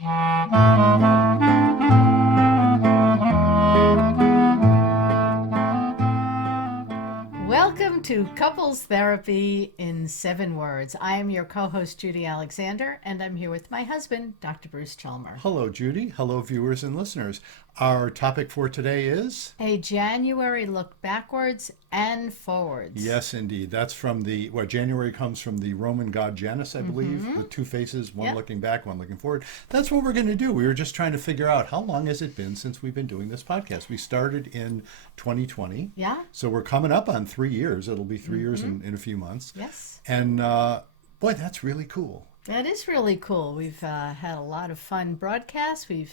Welcome to Couples Therapy in 7 Words. I am your co-host, Judy Alexander, and I'm here with my husband, Dr. Bruce Chalmer. Hello, Judy. Hello, viewers and listeners. Our topic for today is? A January look backwards and forwards. Yes, indeed. That's from January comes from the Roman god Janus, I believe. The two faces, one looking back, one looking forward. That's what we're going to do. We were just trying to figure out how long has it been since we've been doing this podcast. We started in 2020. Yeah. So we're coming up on 3 years. It'll be 3 years in a few months. Yes. And boy, that's really cool. That is really cool. We've had a lot of fun broadcasts. We've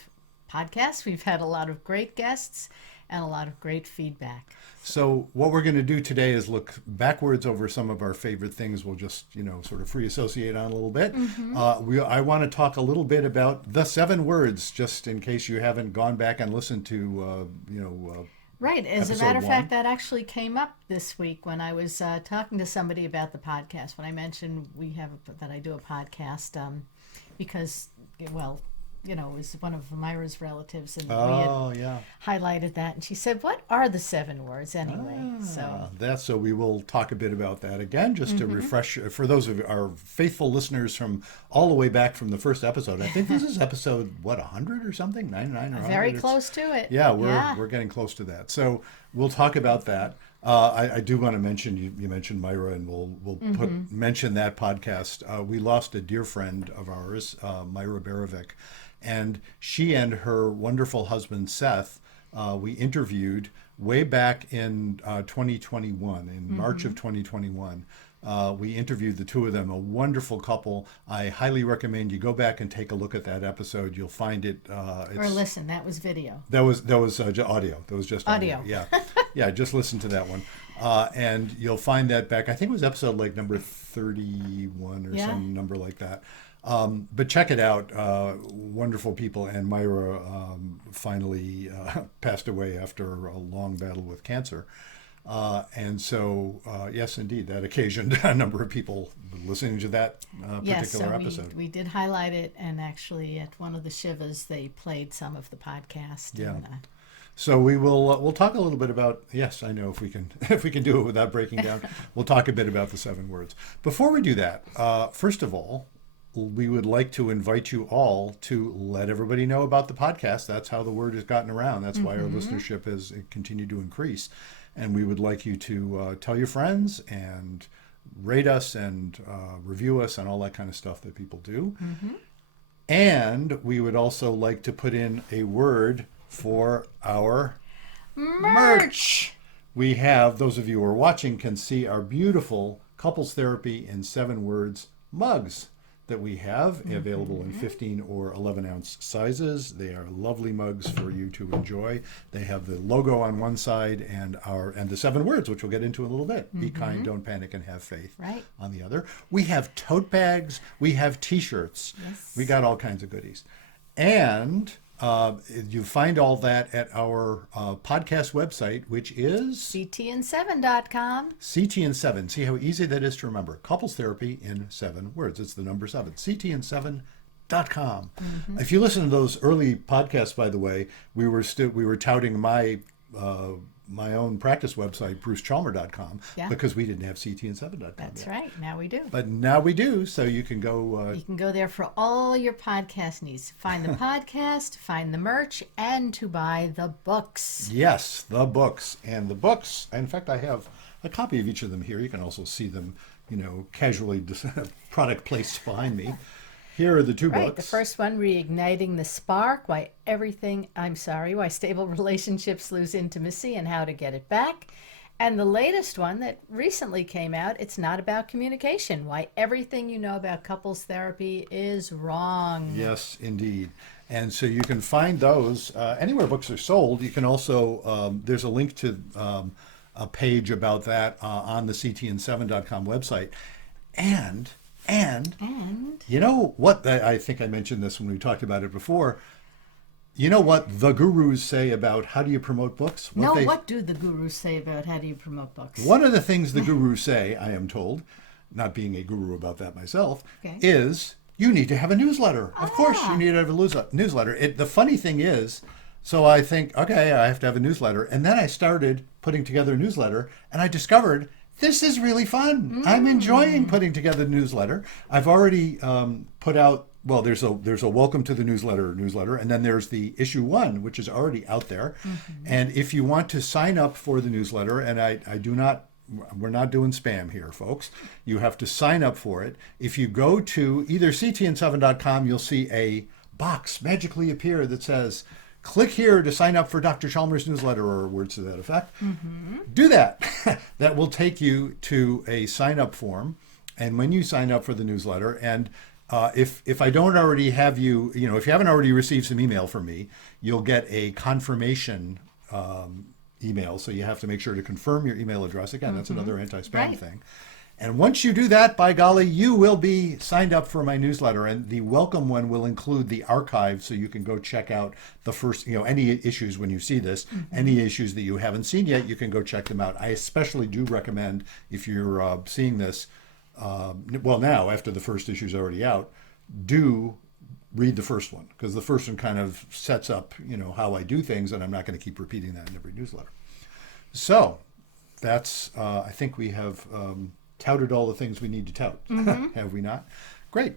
had a lot of great guests and a lot of great feedback. So what we're going to do today is look backwards over some of our favorite things. We'll just, sort of free associate on a little bit. I want to talk a little bit about the 7 words, just in case you haven't gone back and listened to, Right. As a episode matter of 1. fact, that actually came up this week when I was talking to somebody about the podcast. When I mentioned that I do a podcast because, well, it was one of Myra's relatives, and we had highlighted that, and she said, "What are the 7 words anyway?" So we will talk a bit about that again, just to refresh for those of our faithful listeners from all the way back from the first episode. I think this is episode 100 or something, 99 or 100. Very close to it. Yeah, we're getting close to that. So we'll talk about that. I do want to mention you mentioned Myra, and we'll mention that podcast. We lost a dear friend of ours, Myra Berovic. And she and her wonderful husband, Seth, we interviewed way back in 2021, in March of 2021. We interviewed the two of them, a wonderful couple. I highly recommend you go back and take a look at that episode. You'll find it. Or listen, that was video. That was audio. That was just audio. Yeah, just listen to that one. And you'll find that back. I think it was episode like number 31 or some number like that. But check it out. Wonderful people. And Myra finally passed away after a long battle with cancer. And so, yes, indeed, that occasioned a number of people listening to that particular episode. We did highlight it, and actually at one of the Shivas, they played some of the podcast. Yeah. And, so we'll talk a little bit about, yes, I know if we can do it without breaking down, we'll talk a bit about the 7 words. Before we do that, first of all, we would like to invite you all to let everybody know about the podcast. That's how the word has gotten around. That's why our listenership has continued to increase. And we would like you to tell your friends and rate us and review us and all that kind of stuff that people do. And we would also like to put in a word for our merch. We have, those of you who are watching can see our beautiful Couples Therapy in 7 Words mugs that we have available in 15 or 11 ounce sizes. They are lovely mugs for you to enjoy. They have the logo on one side and the 7 words, which we'll get into in a little bit. Be kind, don't panic, and have faith. Right. On the other. We have tote bags. We have t-shirts. Yes. We got all kinds of goodies. And you find all that at our podcast website, which is ctn7.com. CTN7. See how easy that is to remember. Couples Therapy in 7 words. It's the number 7. CTN7.com. If you listen to those early podcasts, by the way, we were touting my own practice website, brucechalmer.com, because we didn't have CTN7.com. That's yet. right. Now we do. But now we do, so you can go. You can go there for all your podcast needs. Find the podcast, find the merch, and to buy the books. Yes, the books. And the books, in fact, I have a copy of each of them here. You can also see them, casually product placed behind me. Here are the 2 Right. books. The first one, Reigniting the Spark, Why Stable Relationships Lose Intimacy and How to Get It Back. And the latest one that recently came out, It's Not About Communication, Why Everything You Know About Couples Therapy is Wrong. Yes, indeed. And so you can find those anywhere books are sold. You can also, there's a link to a page about that on the ctn7.com website. And you know what? I think I mentioned this when we talked about it before. You know what the gurus say about how do you promote books? What do the gurus say about how do you promote books? One of the things the gurus say, I am told, not being a guru about that myself, is you need to have a newsletter. Of course, you need to have a newsletter. The funny thing is, so I think, okay, I have to have a newsletter. And then I started putting together a newsletter, and I discovered this is really fun. I'm enjoying putting together the newsletter. I've already put out, well, there's a welcome to the newsletter, and then there's the issue 1, which is already out there. And if you want to sign up for the newsletter, and we're not doing spam here, folks. You have to sign up for it. If you go to either ctn7.com, you'll see a box magically appear that says, click here to sign up for Dr. Chalmers' newsletter, or words to that effect. Do that. That will take you to a sign up form. And when you sign up for the newsletter, and if I don't already have you, if you haven't already received some email from me, you'll get a confirmation email. So you have to make sure to confirm your email address. Again, that's another anti-spam thing. And once you do that, by golly, you will be signed up for my newsletter. And the welcome one will include the archive, so you can go check out the first, any issues when you see this, any issues that you haven't seen yet, you can go check them out. I especially do recommend, if you're seeing this, now after the first issue is already out, do read the first one, because the first one kind of sets up, how I do things, and I'm not going to keep repeating that in every newsletter. So that's, I think we have touted all the things we need to tout, have we not? Great.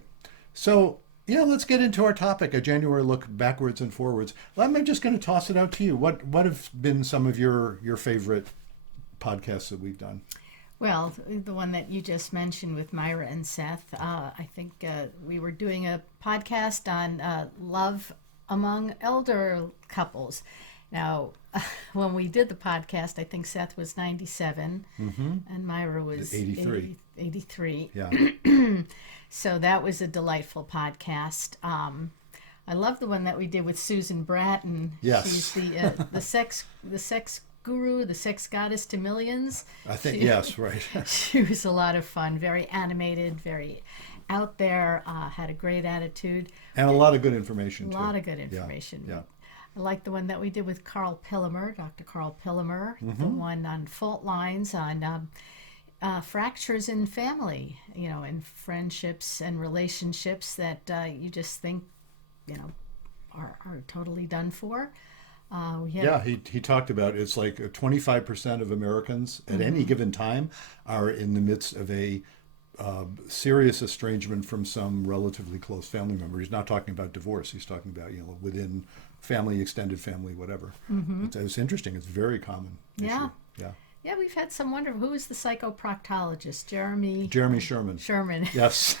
So, let's get into our topic, a January look backwards and forwards. I'm just going to toss it out to you. What have been some of your favorite podcasts that we've done? Well, the one that you just mentioned with Myra and Seth, I think we were doing a podcast on love among elder couples. Now, when we did the podcast, I think Seth was 97 and Myra was 83. Yeah. So that was a delightful podcast. I love the one that we did with Susan Bratton. Yes. She's the sex guru, the sex goddess to millions. I think, yes, right. She was a lot of fun, very animated, very out there, had a great attitude. And a lot of good information, A lot of good information. Yeah. I like the one that we did with Carl Pillemer, Dr. Carl Pillemer, the one on fault lines, on fractures in family, in friendships and relationships that you just think, are totally done for. He talked about it's like 25% of Americans at any given time are in the midst of a serious estrangement from some relatively close family member. He's not talking about divorce. He's talking about, within family, extended family, whatever. It's interesting. It's very common. Yeah. Issue. Yeah, we've had some wonder who is the psychoproctologist, Jeremy Sherman. Yes.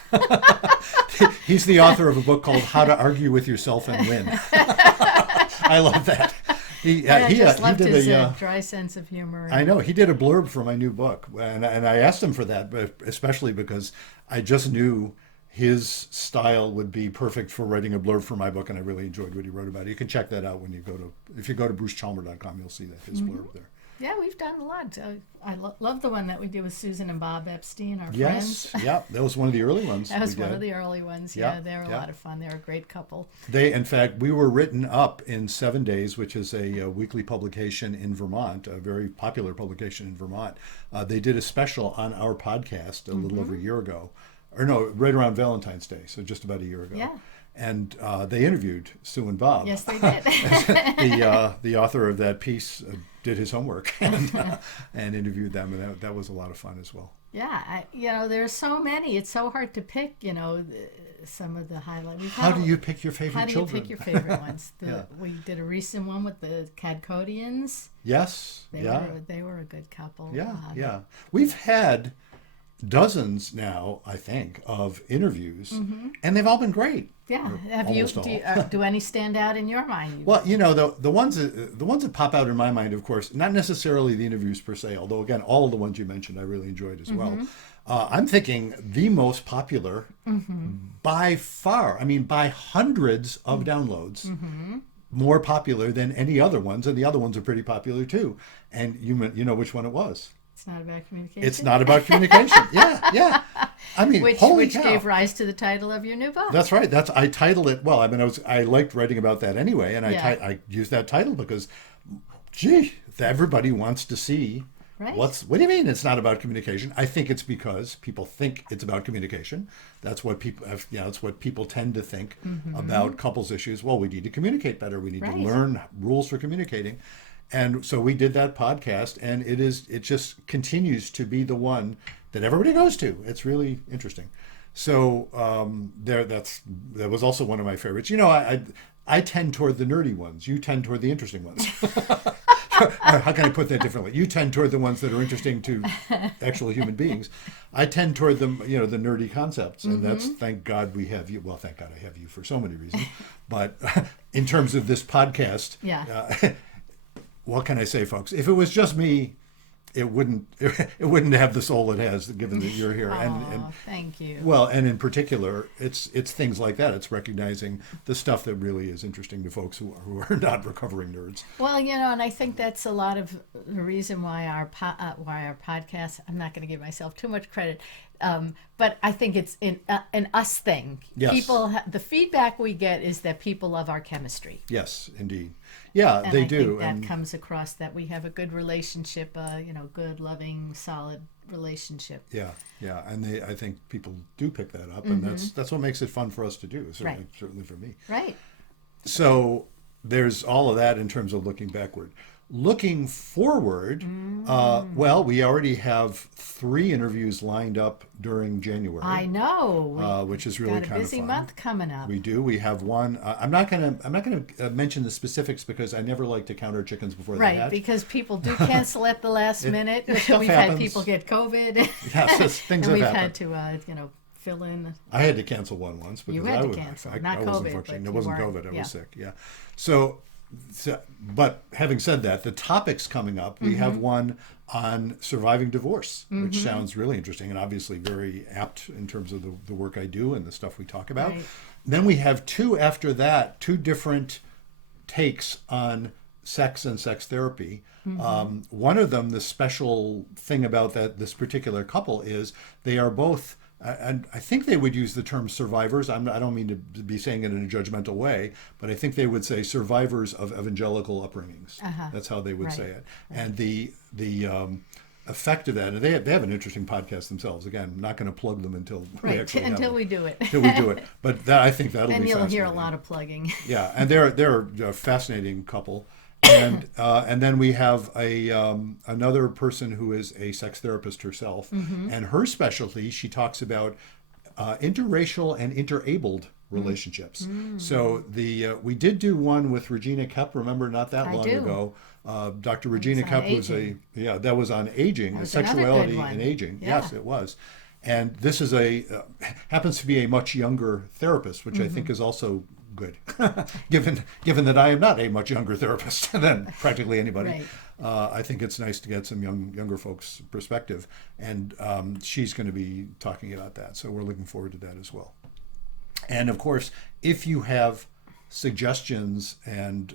He's the author of a book called How to Argue with Yourself and Win. I love that. He loved did his dry sense of humor. I know. He did a blurb for my new book, and I asked him for that, but especially because I just knew his style would be perfect for writing a blurb for my book, and I really enjoyed what he wrote about it. You can check that out if you go to brucechalmer.com, you'll see that his blurb there. Yeah, we've done a lot. I love the one that we did with Susan and Bob Epstein, our friends. Yes, that was one of the early ones. That was one of the early ones. Yeah, they were a lot of fun. They're a great couple. In fact, we were written up in 7 Days, which is a weekly publication in Vermont, a very popular publication in Vermont. They did a special on our podcast a little over a year ago, or no, right around Valentine's Day, so just about a year ago. Yeah. And they interviewed Sue and Bob. Yes, they did. The author of that piece did his homework and interviewed them, and that was a lot of fun as well. Yeah, there's so many. It's so hard to pick, some of the highlights. How do you pick your favorite children? How do you pick your favorite ones? We did a recent one with the Cadcodians. Yes. They were a good couple. Yeah. We've had dozens now, I think, of interviews, and they've all been great. Yeah. Do any stand out in your mind? Well, the ones that pop out in my mind, of course, not necessarily the interviews per se, although again, all of the ones you mentioned I really enjoyed as well. I'm thinking the most popular by far, by hundreds of downloads, more popular than any other ones, and the other ones are pretty popular too. And you know which one it was. It's not about communication. It's not about communication. Yeah. Which gave rise to the title of your new book. That's right. I titled it. Well, I liked writing about that anyway, and I used that title because, everybody wants to see Right. What do you mean it's not about communication? I think it's because people think it's about communication. That's what people, that's what people tend to think about couples issues. Well, we need to communicate better. We need to Right. learn rules for communicating. And so we did that podcast, and it just continues to be the one that everybody goes to. It's really interesting. So that was also one of my favorites. I tend toward the nerdy ones. You tend toward the interesting ones. How can I put that differently? You tend toward the ones that are interesting to actual human beings. I tend toward the nerdy concepts, and that's, thank God we have you. Well, thank God I have you for so many reasons. But in terms of this podcast, what can I say, folks? If it was just me, it wouldn't have the soul it has, given that you're here. And thank you. well, and in particular, it's things like that. It's recognizing the stuff that really is interesting to folks who are not recovering nerds. Well, and I think that's a lot of the reason why our podcast. I'm not going to give myself too much credit, but I think it's an us thing. Yes. People, the feedback we get is that people love our chemistry. Yes, indeed. Yeah, And they I do. think that comes across, that we have a good relationship, good, loving, solid relationship. Yeah, and I think people do pick that up, and that's what makes it fun for us to do. Certainly for me. Right. So there's all of that in terms of looking backward. Looking forward, well, we already have 3 interviews lined up during January. I know. Which is really kind of fun. Got a busy month coming up. We do. We have one. I'm not gonna mention the specifics because I never like to count our chickens before they hatch. Right, because people do cancel at the last minute. stuff We've happens. had people get COVID. Yes, things and have we've happened. had to, fill in. I had to cancel one once because You had I to was cancel. I Not wasn't COVID, functioning. but It you wasn't weren't. COVID. I Yeah. was sick. Yeah. So, but having said that, the topics coming up, we have one on surviving divorce, which sounds really interesting and obviously very apt in terms of the work I do and the stuff we talk about. Right. Then we have 2 after that, 2 different takes on sex and sex therapy. One of them, the special thing about this particular couple is they are both, and I think they would use the term survivors. I don't mean to be saying it in a judgmental way, but I think they would say survivors of evangelical upbringings. That's how they would Right. say it. And the effect of that, and they have an interesting podcast themselves. Again, I'm not going to plug them until we Right, actually until have we do it. until we do it. But I think that'll And be you'll hear a fascinating. lot of plugging. Yeah, and they're a fascinating couple, and then we have another person who is a sex therapist herself, and her specialty, she talks about interracial and interabled relationships. So we did do one with Regina Kepp, remember, not that I long do. ago. Dr. Regina on Kepp was aging. that was on aging, That was another good sexuality one. and aging. Yeah. Yes, it was. And this is happens to be a much younger therapist, which I think is also good, given that I am not a much younger therapist than practically anybody. Right. I think it's nice to get some younger folks' perspective, and she's going to be talking about that. So we're looking forward to that as well. And of course, if you have suggestions and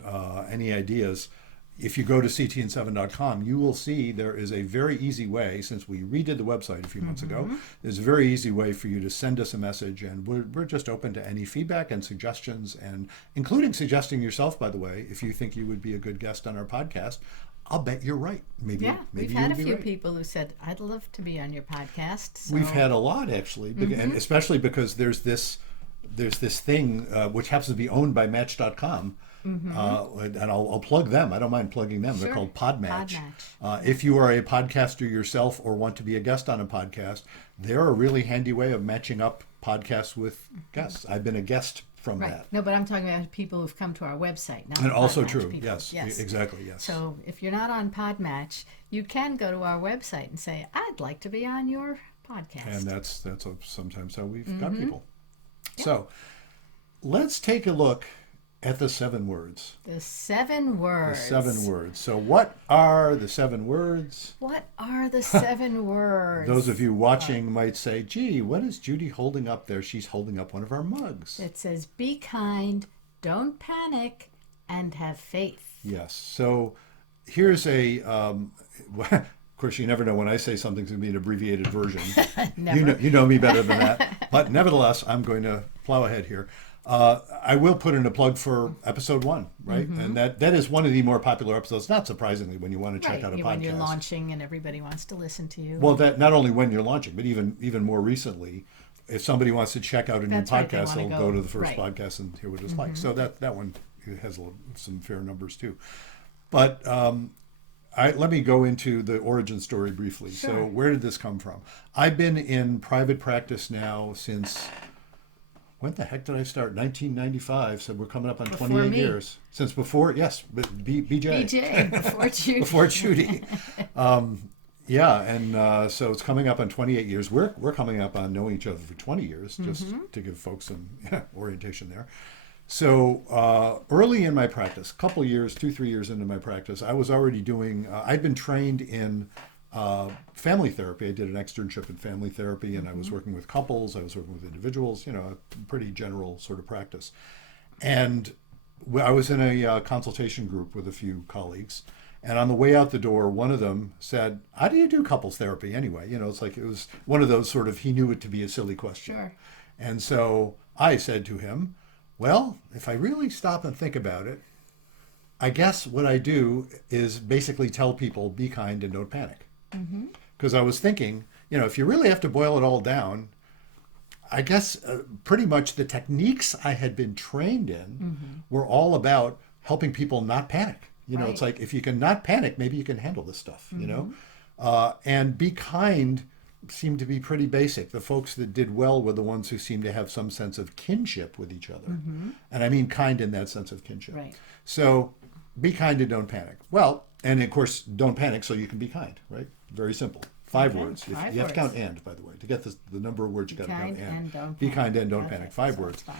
any ideas, if you go to ctn7.com, you will see there is a very easy way, since we redid the website a few months ago, there's a very easy way for you to send us a message, and we're just open to any feedback and suggestions, and including suggesting yourself, by the way, if you think you would be a good guest on our podcast. I'll bet you're right. Maybe We've you had a would be few right. people who said, I'd love to be on your podcast. So. We've had a lot, actually, and especially because there's this thing which happens to be owned by Match.com, and I'll plug them. I don't mind plugging them. Sure. They're called Podmatch. Podmatch. If you are a podcaster yourself or want to be a guest on a podcast, they're a really handy way of matching up podcasts with guests. I've been a guest from Right. that. No, but I'm talking about people who've come to our website. Not And the also Podmatch true. people. Yes, exactly, yes. So if you're not on Podmatch, you can go to our website and say, I'd like to be on your podcast. And that's sometimes how we've got people. So let's take a look at the 7 words. The 7 words. The 7 words. So what are the 7 words? What are the 7 words? Those of you watching might say, gee, what is Judy holding up there? She's holding up one of our mugs. It says, be kind, don't panic, and have faith. Yes. So here's of course, you never know when I say something's going to be an abbreviated version. Never. You know me better than that. But nevertheless, I'm going to plow ahead here. I will put in a plug for episode 1, right? And that is one of the more popular episodes, not surprisingly, when you want to check Right, out a when you're podcast. launching and everybody wants to listen to you. Well, that not only when you're launching, but even more recently, if somebody wants to check out a new That's right, they podcast, wanna they'll go- go to the first right. podcast and hear what it's like. So that one has some fair numbers too. But let me go into the origin story briefly. So Sure. where did this come from? I've been in private practice now since, when the heck did I start? 1995. So we're coming up on Before 28 me. years. Since before, yes, but BJ. BJ, before Judy. Before Judy. Yeah, and so it's coming up on 28 years. We're coming up on knowing each other for 20 years, just to give folks some orientation there. So early in my practice, a couple years, 2-3 years into my practice, I was already doing, I'd been trained in family therapy. I did an externship in family therapy, and I was working with couples, I was working with individuals, a pretty general sort of practice. And I was in a consultation group with a few colleagues. And on the way out the door, one of them said, "How do you do couples therapy anyway?" It's like it was one of those sort of, he knew it to be a silly question. Sure. And so I said to him, "Well, if I really stop and think about it, I guess what I do is basically tell people, be kind and don't panic." Because I was thinking, if you really have to boil it all down, I guess pretty much the techniques I had been trained in were all about helping people not panic. It's Right. like, if you can not panic, maybe you can handle this stuff, and be kind seemed to be pretty basic. The folks that did well were the ones who seemed to have some sense of kinship with each other. And I mean kind in that sense of kinship. Right. So be kind and don't panic. Well, and of course, don't panic so you can be kind, right? Very simple. 5 Okay, words. five You have to words. count "and," by the way. To get the number of words, you got to count Kind and don't Be panic. kind and don't Okay, panic. 5 so words. it's 5.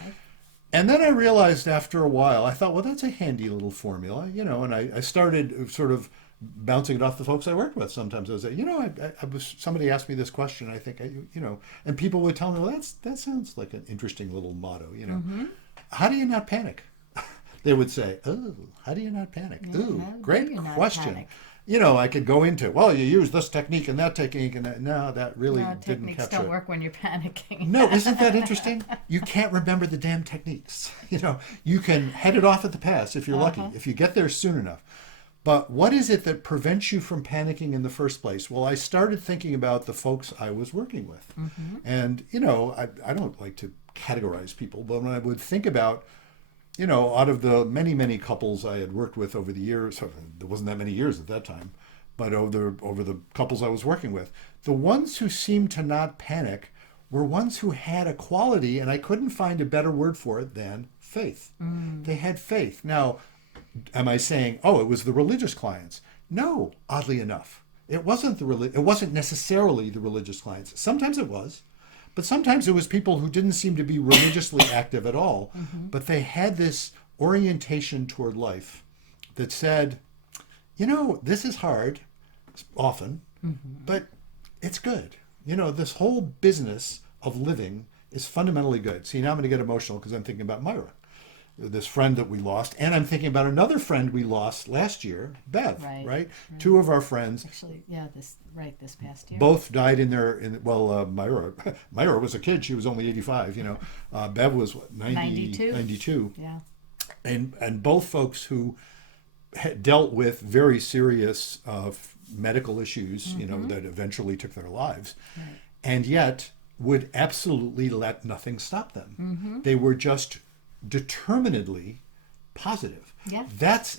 And then I realized after a while, I thought, well, that's a handy little formula, and I started sort of bouncing it off the folks I worked with. Sometimes I would say, somebody asked me this question, I think, and people would tell me, well, that sounds like an interesting little motto, How do you not panic? They would say, "Oh, how do you not panic?" Yeah, Ooh, how do great you not question. panic? I could go into, well, you use this technique and that technique, and that. No, that really No, didn't techniques capture don't it. work when you're panicking. No, isn't that interesting? You can't remember the damn techniques. You can head it off at the pass if you're lucky, if you get there soon enough. But what is it that prevents you from panicking in the first place? Well, I started thinking about the folks I was working with. And, I don't like to categorize people, but when I would think about, out of the many, many couples I had worked with over the years, there wasn't that many years at that time, but over the couples I was working with, the ones who seemed to not panic were ones who had a quality, and I couldn't find a better word for it than faith. They had faith. Now, am I saying, oh, it was the religious clients? No, oddly enough. It wasn't necessarily the religious clients. Sometimes it was. But sometimes it was people who didn't seem to be religiously active at all, but they had this orientation toward life that said, this is hard, often, but it's good. This whole business of living is fundamentally good. See, now I'm going to get emotional because I'm thinking about Myra, this friend that we lost, and I'm thinking about another friend we lost last year, Bev, right? 2 of our friends. Actually, yeah, this past year. Both died Myra was a kid. She was only 85, Bev was what, 92. Yeah. And both folks who had dealt with very serious medical issues, that eventually took their lives, and yet would absolutely let nothing stop them. They were just determinedly positive. Yeah.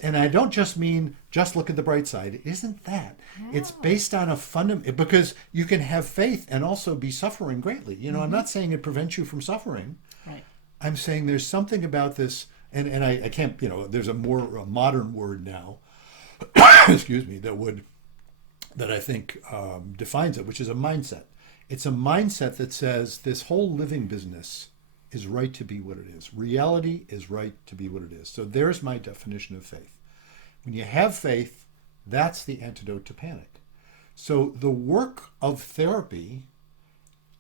And I don't just mean just look at the bright side. It isn't that. No. It's based on a because you can have faith and also be suffering greatly. I'm not saying it prevents you from suffering. Right. I'm saying there's something about this, and I can't, there's a modern word now, excuse me, that I think defines it, which is a mindset. It's a mindset that says this whole living business is right to be what it is. Reality is right to be what it is. So there's my definition of faith. When you have faith, that's the antidote to panic. So the work of therapy,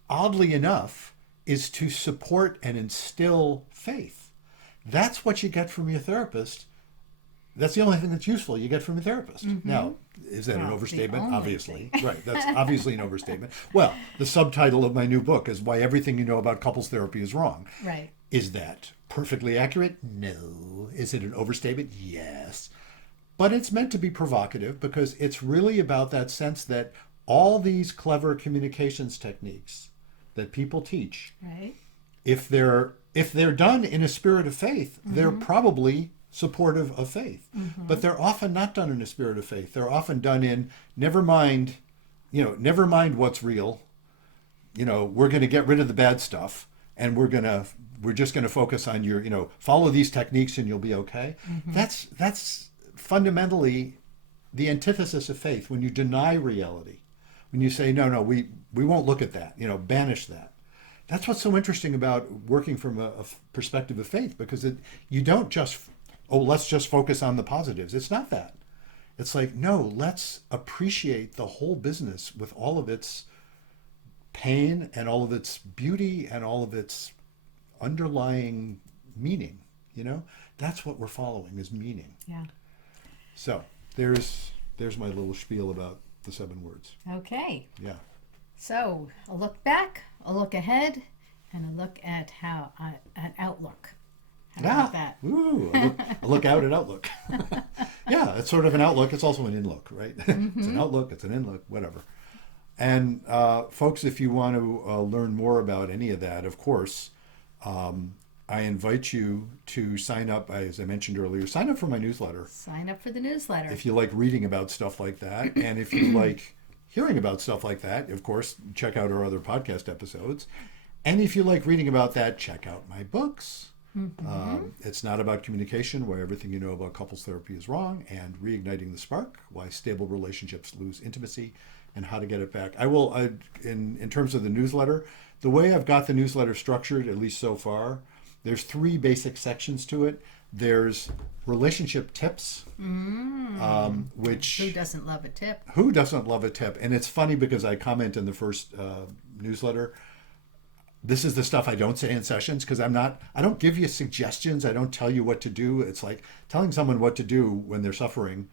oddly enough, is to support and instill faith. That's what you get from your therapist. That's the only thing that's useful you get from a therapist. Now, is that an overstatement? Obviously. Right, that's obviously an overstatement. Well, the subtitle of my new book is Why Everything You Know About Couples Therapy is Wrong. Right. Is that perfectly accurate? No. Is it an overstatement? Yes. But it's meant to be provocative because it's really about that sense that all these clever communications techniques that people teach, Right. if they're done in a spirit of faith, they're probably supportive of faith. But they're often not done in a spirit of faith. They're often done in never mind, never mind what's real. We're going to get rid of the bad stuff and we're just going to focus on your, follow these techniques and you'll be okay. That's fundamentally the antithesis of faith. When you deny reality, when you say, no, we won't look at that, banish that. That's what's so interesting about working from a perspective of faith, because you don't just, let's just focus on the positives. It's not that. It's like, no, let's appreciate the whole business with all of its pain and all of its beauty and all of its underlying meaning. That's what we're following, is meaning. Yeah. So there's my little spiel about the 7 words. Okay. Yeah. So a look back, a look ahead, and a look at at Outlook. How about that? Ooh, a look out at Outlook. Yeah, it's sort of an outlook. It's also an in-look, right? It's an outlook, it's an in-look, whatever. And folks, if you want to learn more about any of that, of course, I invite you to sign up, as I mentioned earlier, sign up for my newsletter. Sign up for the newsletter. If you like reading about stuff like that, and if you like hearing about stuff like that, of course, check out our other podcast episodes. And if you like reading about that, check out my books. It's Not About Communication, Why Everything You Know About Couples Therapy is Wrong, and Reigniting the Spark, Why Stable Relationships Lose Intimacy and How to Get It Back. I will, in terms of the newsletter, the way I've got the newsletter structured, at least so far, there's 3 basic sections to it. There's relationship tips, which... Who doesn't love a tip? Who doesn't love a tip? And it's funny because I comment in the first newsletter, this is the stuff I don't say in sessions, because I don't give you suggestions. I don't tell you what to do. It's like telling someone what to do when they're suffering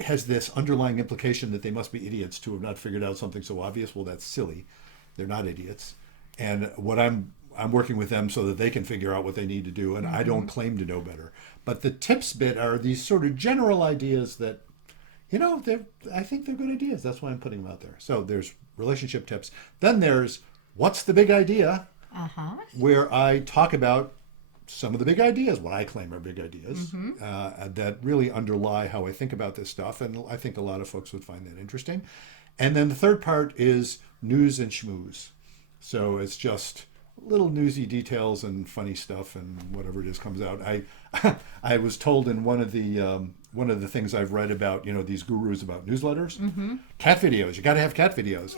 has this underlying implication that they must be idiots to have not figured out something so obvious. Well, that's silly. They're not idiots. And what I'm working with them so that they can figure out what they need to do, and I don't claim to know better. But the tips bit are these sort of general ideas that, I think they're good ideas. That's why I'm putting them out there. So there's relationship tips. Then there's What's the Big Idea, where I talk about some of the big ideas, what I claim are big ideas, that really underlie how I think about this stuff. And I think a lot of folks would find that interesting. And then the third part is news and schmooze. So it's just little newsy details and funny stuff and whatever it is comes out. I was told in one of the things I've read about, these gurus about newsletters, cat videos. You got to have cat videos.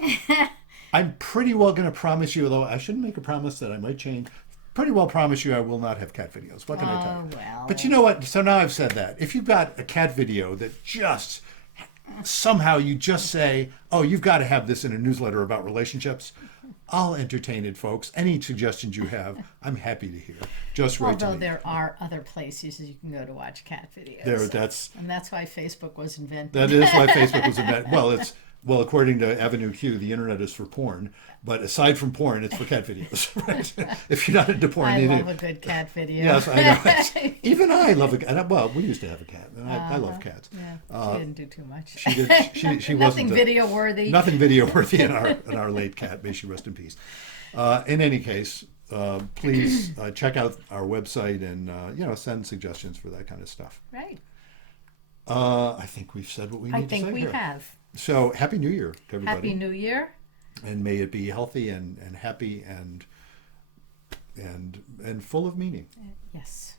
I'm pretty well going to promise you, although I shouldn't make a promise that I might change. Pretty well promise you I will not have cat videos. What can I tell you? Well. But you know what? So now I've said that. If you've got a cat video that just somehow you just say, oh, you've got to have this in a newsletter about relationships, I'll entertain it, folks. Any suggestions you have, I'm happy to hear. Just write to me. Although there are other places you can go to watch cat videos. And that's why Facebook was invented. That is why Facebook was invented. Well, according to Avenue Q, the internet is for porn. But aside from porn, it's for cat videos. Right? If you're not into porn, I love a good cat video. Yes, I know. Even I love a cat. Well, we used to have a cat, and I love cats. Yeah, she didn't do too much. She did. She Nothing wasn't video worthy. Nothing video worthy in our late cat. May she rest in peace. In any case, please check out our website and send suggestions for that kind of stuff. Right. I think we've said what we need to say here. I think we have. So happy New Year to everybody. Happy New Year. And may it be healthy and happy and full of meaning. Yes.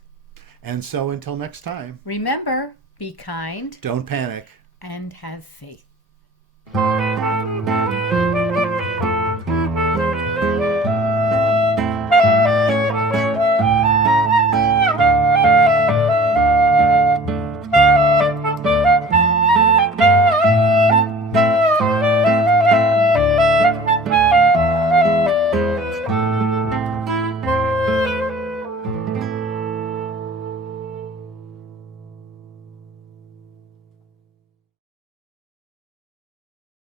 And so until next time. Remember, be kind. Don't panic. And have faith.